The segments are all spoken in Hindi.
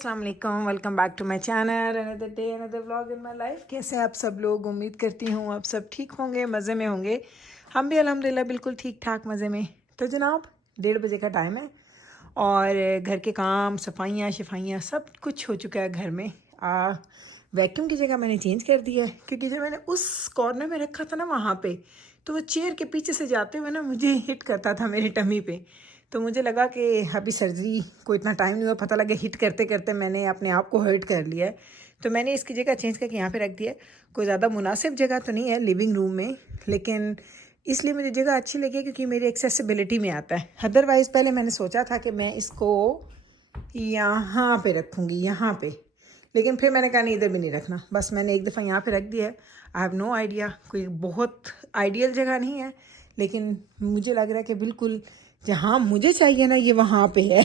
अस्सलाम वालेकुम, welcome back to my channel. Another day another vlog in my life. कैसे हैं आप सब लोग? उम्मीद करती हूँ आप सब ठीक होंगे, मज़े में होंगे। हम भी अल्हम्दुलिल्लाह बिल्कुल ठीक ठाक मज़े में। तो जनाब 1:30 बजे का टाइम है और घर के काम, सफाइयाँ शफाइयाँ सब कुछ हो चुका है घर में। वैक्यूम की जगह मैंने चेंज कर दिया है क्योंकि जब मैंने उस कॉर्नर में रखा था ना वहाँ पे, तो वो चेयर के पीछे से जाते हुए ना मुझे हिट करता था मेरे टमी पे। तो मुझे लगा कि अभी सर्जरी को इतना टाइम नहीं हुआ, पता लगा हिट करते करते मैंने अपने आप को हर्ट कर लिया है। तो मैंने इसकी जगह चेंज करके यहाँ पे रख दिया है। कोई ज़्यादा मुनासिब जगह तो नहीं है लिविंग रूम में, लेकिन इसलिए मुझे जगह अच्छी लगी क्योंकि मेरी एक्सेसिबिलिटी में आता है। अदरवाइज़ पहले मैंने सोचा था कि मैं इसको यहाँ पे रखूँगी, यहाँ पे, लेकिन फिर मैंने कहा नहीं, इधर भी नहीं रखना। बस मैंने एक दफ़ा यहाँ पे रख दिया है। आई हैव नो आइडिया, कोई बहुत आइडियल जगह नहीं है, लेकिन मुझे लग रहा है कि बिल्कुल जहाँ मुझे चाहिए ना ये वहाँ पे है।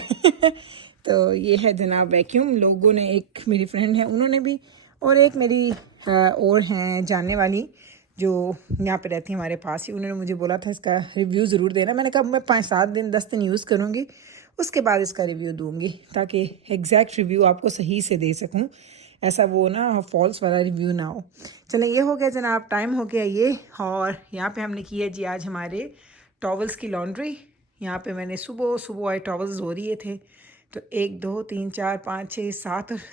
तो ये है जनाब वैक्यूम। लोगों ने, एक मेरी फ्रेंड है उन्होंने भी, और एक मेरी और हैं जानने वाली जो यहाँ पे रहती है हमारे पास ही, उन्होंने मुझे बोला था इसका रिव्यू ज़रूर देना। मैंने कहा मैं 5-7 दिन 10 दिन यूज़ करूँगी, उसके बाद इसका रिव्यू दूँगी ताकि एग्जैक्ट रिव्यू आपको सही से दे सकूँ, ऐसा वो ना फॉल्स वाला रिव्यू ना हो। चलें, ये हो गया जनाब, टाइम हो गया ये। और यहाँ पे हमने की है जी आज हमारे टॉवल्स की लॉन्ड्री। यहाँ पे मैंने सुबह सुबह आए टॉवल्स धो लिए थे, तो 1 2 3 4 5 6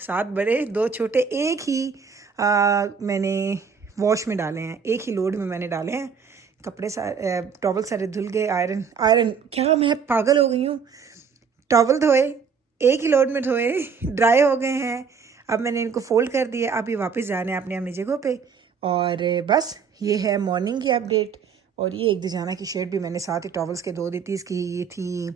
7 बड़े 2 छोटे एक ही मैंने वॉश में डाले हैं, एक ही लोड में मैंने डाले हैं। कपड़े सारे टॉवल सारे धुल गए। आयरन क्या, मैं पागल हो गई हूँ। टॉवल धोए, एक ही लोड में धोए, ड्राई हो गए हैं। अब मैंने इनको फोल्ड कर दिया, अब ये वापस जा रहे हैं अपनी अपनी जगहों पे। और बस ये है मॉर्निंग की अपडेट। और ये एक दजाना की शर्ट भी मैंने साथ ही टॉवल्स के धो दी थी। इसकी ये थी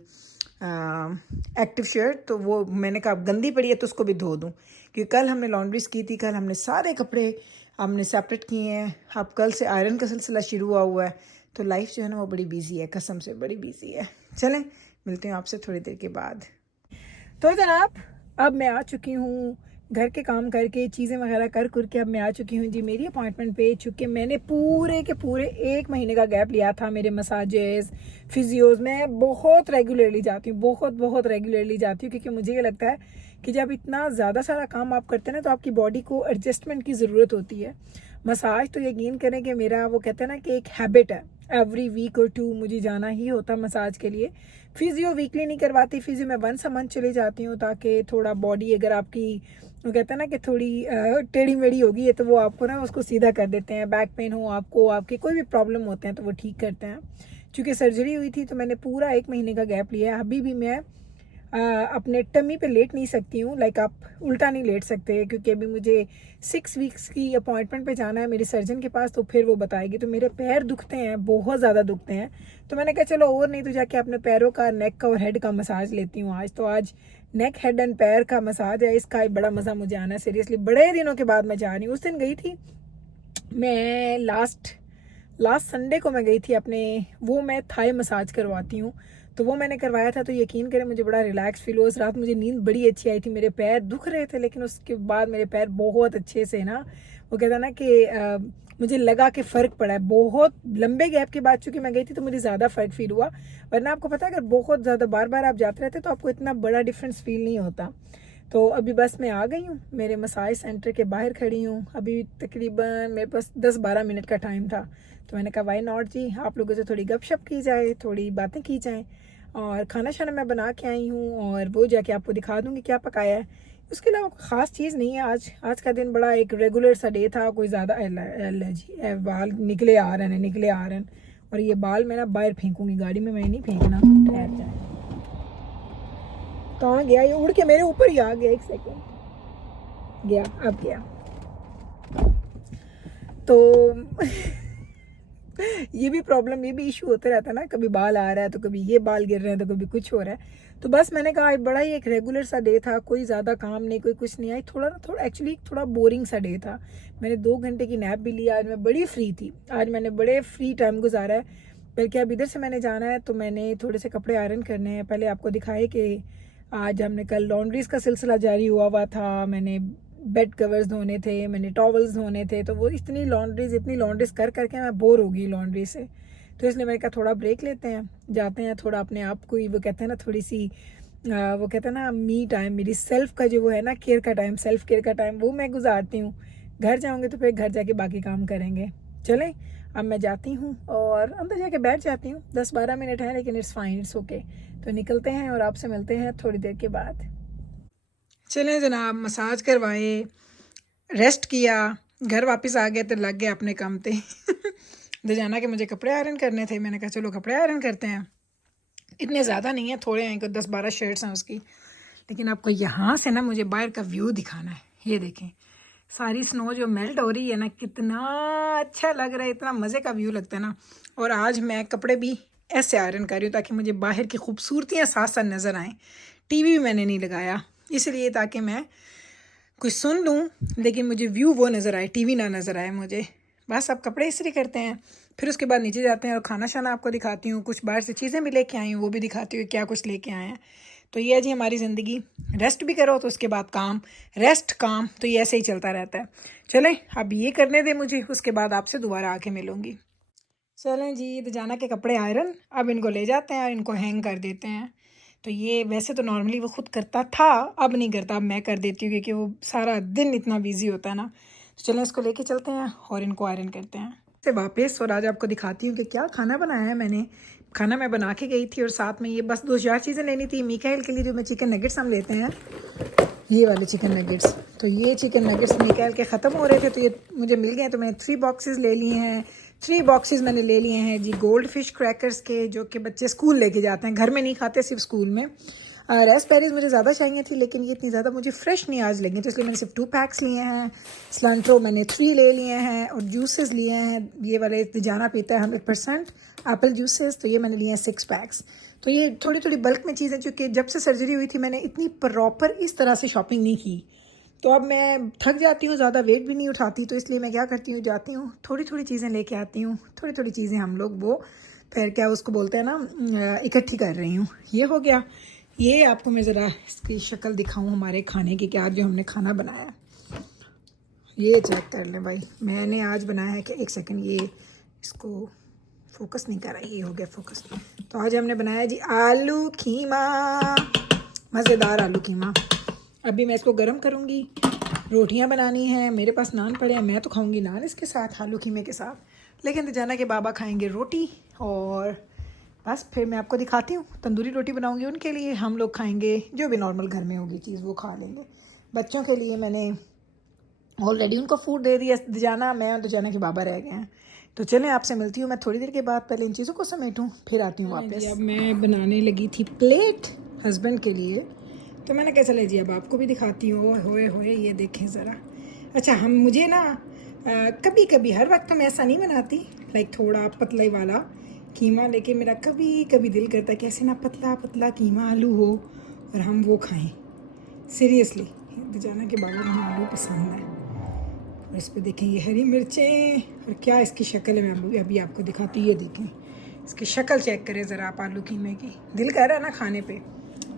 एक्टिव शर्ट, तो वो मैंने कहा अब गंदी पड़ी है तो उसको भी धो दूँ, क्योंकि कल हमने लॉन्ड्रीज की थी। कल हमने सारे कपड़े हमने सेपरेट किए हैं। अब कल से आयरन का सिलसिला शुरू हुआ है। तो लाइफ जो है ना वो बड़ी बिजी है, कसम से बड़ी बिजी है। चलें, मिलते हैं आपसे थोड़ी देर के बाद। तो जनाब अब मैं आ चुकी हूँ घर के काम करके, चीज़ें वगैरह कर के अब मैं आ चुकी हूँ जी मेरी अपॉइंटमेंट पे। चूँकि मैंने पूरे के पूरे 1 महीने का गैप लिया था मेरे मसाजेस, फिजियोज़। मैं बहुत रेगुलरली जाती हूँ, बहुत रेगुलरली जाती हूँ, क्योंकि मुझे ये लगता है कि जब इतना ज़्यादा सारा काम आप करते हैं ना तो आपकी बॉडी को एडजस्टमेंट की ज़रूरत होती है। मसाज तो यकीन करें कि मेरा, वो कहते हैं ना कि एक हैबिट है, एवरी वीक और 2 मुझे जाना ही होता मसाज के लिए। फिजियो वीकली नहीं करवाती, फिजियो में वंस अ मंथ चली जाती हूँ, ताकि थोड़ा बॉडी, अगर आपकी, वो कहते हैं ना कि थोड़ी टेढ़ी मेढ़ी होगी है तो वो आपको ना उसको सीधा कर देते हैं। बैक पेन हो आपको, आपके कोई भी प्रॉब्लम होते हैं तो वो ठीक करते हैं। चूँकि सर्जरी हुई थी तो मैंने पूरा 1 महीने का गैप लिया है। अभी भी मैं अपने टमी पे लेट नहीं सकती हूँ, लाइक आप उल्टा नहीं लेट सकते, क्योंकि अभी मुझे 6 वीक्स की अपॉइंटमेंट पे जाना है मेरे सर्जन के पास, तो फिर वो बताएगी। तो मेरे पैर दुखते हैं, बहुत ज़्यादा दुखते हैं। तो मैंने कहा चलो और नहीं तो जाके अपने पैरों का, नेक का और हेड का मसाज लेती हूँ आज। तो आज नेक, हेड एंड पैर का मसाज है, इसका बड़ा मज़ा मुझे आना है। सीरियसली बड़े दिनों के बाद मैं जा रही हूँ। उस दिन गई थी मैं, लास्ट संडे को मैं गई थी अपने, वो मैं थाई मसाज करवाती हूँ, तो वो मैंने करवाया था। तो यकीन करें मुझे बड़ा रिलैक्स फील हुआ। उस रात मुझे नींद बड़ी अच्छी आई थी। मेरे पैर दुख रहे थे, लेकिन उसके बाद मेरे पैर बहुत अच्छे से ना, वो कहता ना कि मुझे लगा कि फ़र्क पड़ा है। बहुत लंबे गैप के बाद चूँकि मैं गई थी तो मुझे ज़्यादा फ़र्क फील हुआ, वरना आपको पता है अगर बहुत ज़्यादा बार बार आप जाते रहते तो आपको इतना बड़ा डिफरेंस फील नहीं होता। तो अभी बस मैं आ गई हूँ, मेरे मसाज सेंटर के बाहर खड़ी हूँ। अभी तकरीबन मेरे पास 10-12 मिनट का टाइम था, तो मैंने कहा वाई नॉट जी, आप लोगों से थोड़ी गपशप की जाए, थोड़ी बातें की जाएं। और खाना शाना मैं बना के आई हूँ और वो जाके आपको दिखा दूँगी क्या पकाया है। उसके अलावा ख़ास चीज़ नहीं है। आज का दिन बड़ा एक रेगुलर सा डे था। कोई ज़्यादा जी बाल निकले आ रहे हैं। और ये बाल मैं ना बाहर फेंकूँगी, गाड़ी में मैं नहीं फेंकना। ठहर जाए, कहाँ गया ये? उड़ के मेरे ऊपर ही आ गया। 1 सेकेंड, गया, अब गया। तो ये भी प्रॉब्लम, ये भी इशू होते रहता है ना, कभी बाल आ रहा है तो कभी ये बाल गिर रहे हैं तो कभी कुछ हो रहा है। तो बस मैंने कहा बड़ा ही एक रेगुलर सा डे था, कोई ज़्यादा काम नहीं, कोई कुछ नहीं। आई थोड़ा एक्चुअली थोड़ा बोरिंग सा डे था। मैंने 2 घंटे की नैप भी लिया। आज मैं बड़ी फ्री थी, आज मैंने बड़े फ्री टाइम गुजारा है। बल्कि अब इधर से मैंने जाना है तो मैंने थोड़े से कपड़े आयरन करने हैं। पहले आपको दिखाए कि आज हमने कल लॉन्ड्रीज़ का सिलसिला जारी हुआ था। मैंने बेड कवर्स धोने थे, मैंने टॉवल्स धोने थे, तो वो इतनी लॉन्ड्रीज कर करके मैं बोर हो गई लॉन्ड्री से। तो इसलिए मैंने कहा थोड़ा ब्रेक लेते हैं, जाते हैं थोड़ा अपने आप को ही, वो कहते हैं ना, थोड़ी सी वो कहते हैं ना मी टाइम, मेरी सेल्फ का जो वो है ना केयर का टाइम, सेल्फ केयर का टाइम, वो मैं गुजारती हूँ। घर जाऊँगी तो फिर घर जाके बाकी काम करेंगे। चलें अब मैं जाती हूँ और अंदर जाके बैठ जाती हूँ। 10-12 मिनट है लेकिन इट्स फाइन, इट्स ओके। तो निकलते हैं और आपसे मिलते हैं थोड़ी देर के बाद। चलें जनाब, मसाज करवाए, रेस्ट किया, घर वापस आ गए तो लग गए अपने काम पे। जाना कि मुझे कपड़े आयरन करने थे, मैंने कहा चलो कपड़े आयरन करते हैं। इतने ज़्यादा नहीं है, थोड़े हैं, 10-12 शर्ट्स हैं उसकी। लेकिन आपको यहाँ से ना मुझे बाहर का व्यू दिखाना है। ये देखें सारी स्नो जो मेल्ट हो रही है ना, कितना अच्छा लग रहा है, इतना मज़े का व्यू लगता है ना। और आज मैं कपड़े भी ऐसे आयरन कर रही हूँ ताकि मुझे बाहर की खूबसूरतियाँ साथ साथ नज़र आएँ। टीवी भी मैंने नहीं लगाया इसलिए ताकि मैं कुछ सुन लूँ लेकिन मुझे व्यू वो नज़र आए, टीवी ना नज़र आए मुझे। बस अब कपड़े इस्त्री करते हैं, फिर उसके बाद नीचे जाते हैं और खाना शाना आपको दिखाती हूँ। कुछ बाहर से चीज़ें भी लेके आई हूँ, वो भी दिखाती हूँ क्या कुछ लेके आए हैं। तो ये है जी हमारी ज़िंदगी, रेस्ट भी करो तो उसके बाद काम, रेस्ट काम, तो ये ऐसे ही चलता रहता है। चलें अब ये करने दें मुझे, उसके बाद आपसे दोबारा आके मिलूँगी। चलें जी, तो जाना के कपड़े आयरन, अब इनको ले जाते हैं और इनको हैंग कर देते हैं। तो ये वैसे तो नॉर्मली वो खुद करता था, अब नहीं करता, अब मैं कर देती हूँ क्योंकि वो सारा दिन इतना बिजी होता है ना। तो चलें इसको लेके चलते हैं और इनको आयरन करते हैं से वापस। और आज आपको दिखाती हूँ कि क्या खाना बनाया है मैंने। खाना मैं बना के गई थी और साथ में ये बस 2-4 चीज़ें लेनी थी। मिकाइल के लिए जो मैं चिकन नगेट्स हम लेते हैं, ये वाले चिकन नगेट्स, तो ये चिकन नगेट्स मिकाइल के ख़त्म हो रहे थे तो ये मुझे मिल गए, तो मैंने 3 बॉक्सेस ले लिए हैं। 3 बॉक्सेस मैंने ले लिए हैं जी गोल्ड फिश क्रैकर्स के, जो कि बच्चे स्कूल लेके जाते हैं, घर में नहीं खाते, सिर्फ स्कूल में। रेस्पबेरीज मुझे ज़्यादा चाहिए थी लेकिन ये इतनी ज़्यादा मुझे फ्रेश नहीं आज लगी, तो इसलिए मैंने सिर्फ 2 पैक्स लिए हैं। सिलेंट्रो मैंने 3 ले लिए हैं और जूसेस लिए हैं, ये वाले जाना पीता है 100% एप्पल जूसेस, तो ये मैंने लिए हैं 6 पैक्स। तो ये थोड़ी थोड़ी बल्क में चीज़ें, चूँकि जब से सर्जरी हुई थी मैंने इतनी प्रॉपर इस तरह से शॉपिंग नहीं की, तो अब मैं थक जाती हूँ, ज़्यादा वेट भी नहीं उठाती, तो इसलिए मैं क्या करती हूँ, जाती हूँ थोड़ी थोड़ी चीज़ें लेके आती हूँ। थोड़ी थोड़ी चीज़ें हम लोग वो फिर क्या उसको बोलते हैं ना, इकट्ठी कर रही हूँ। ये हो गया। ये आपको मैं ज़रा इसकी शक्ल दिखाऊँ हमारे खाने की, कि आज जो हमने खाना बनाया, ये चेक कर लें भाई। मैंने आज बनाया है कि एक सेकंड, ये इसको फोकस नहीं कर रहा, ये हो गया फोकस। तो आज हमने बनाया जी आलू कीमा, मज़ेदार आलू कीमा। अभी मैं इसको गर्म करूँगी, रोटियां बनानी हैं, मेरे पास नान पड़े हैं, मैं तो खाऊंगी नान इसके साथ, आलू कीमे के साथ। लेकिन तो जाना के बाबा खाएंगे रोटी, और बस फिर मैं आपको दिखाती हूँ। तंदूरी रोटी बनाऊंगी उनके लिए, हम लोग खाएंगे जो भी नॉर्मल घर में होगी चीज़ वो खा लेंगे। बच्चों के लिए मैंने ऑलरेडी उनको फूड दे दिया, जाना मैं और जाना के बाबा रह गए हैं। तो चलें आपसे मिलती हूँ मैं थोड़ी देर के बाद, पहले इन चीज़ों को समेटूँ फिर आती हूँ वापस। अब मैं बनाने लगी थी प्लेट हस्बैंड के लिए, तो मैंने कहा चले जी अब आपको भी दिखाती हूँ। होए होए ये देखें ज़रा। अच्छा हम मुझे ना कभी कभी, हर वक्त तो मैं ऐसा नहीं बनाती, लाइक थोड़ा पतले वाला कीमा, लेकिन मेरा कभी कभी दिल करता है कि ऐसे ना पतला पतला कीमा आलू हो और हम वो खाएं। सीरियसली जाना के बाबू को आलू पसंद है। और इस पर देखें ये हरी मिर्चें, और क्या इसकी शक्ल है, मैं अभी आपको दिखाती हूँ। ये देखें इसकी शक्ल चेक करें ज़रा आप आलू कीमे की। दिल कर रहा है ना खाने पे,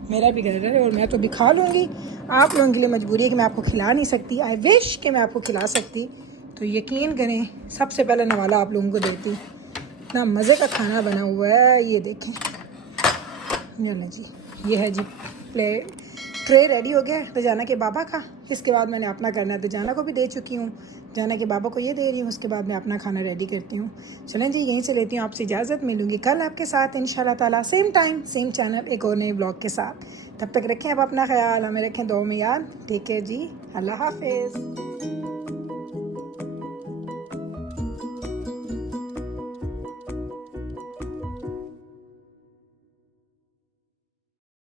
मेरा भी कर रहा है, और मैं तो भी खा लूँगी। आप लोगों के लिए मजबूरी है कि मैं आपको खिला नहीं सकती। आई विश कि मैं आपको खिला सकती, तो यकीन करें सबसे पहले नवाला आप लोगों को देती। इतना मज़े का खाना बना हुआ है, ये देखें। चलें जी, ये है जी ट्रे रेडी हो गया तजाना के बाबा का। इसके बाद मैंने अपना करना है, तजाना को भी दे चुकी हूँ, जाना के बाबा को ये दे रही हूँ, उसके बाद मैं अपना खाना रेडी करती हूँ। चलें जी यहीं से लेती हूँ आपसे इजाज़त, मिलूँगी कल आपके साथ इंशाल्लाह ताला, सेम टाइम सेम चैनल, एक और नए ब्लॉग के साथ। तब तक रखें आप अपना ख्याल, हमें रखें दुआ में याद। टेक केयर जी, अल्लाह हाफिज़।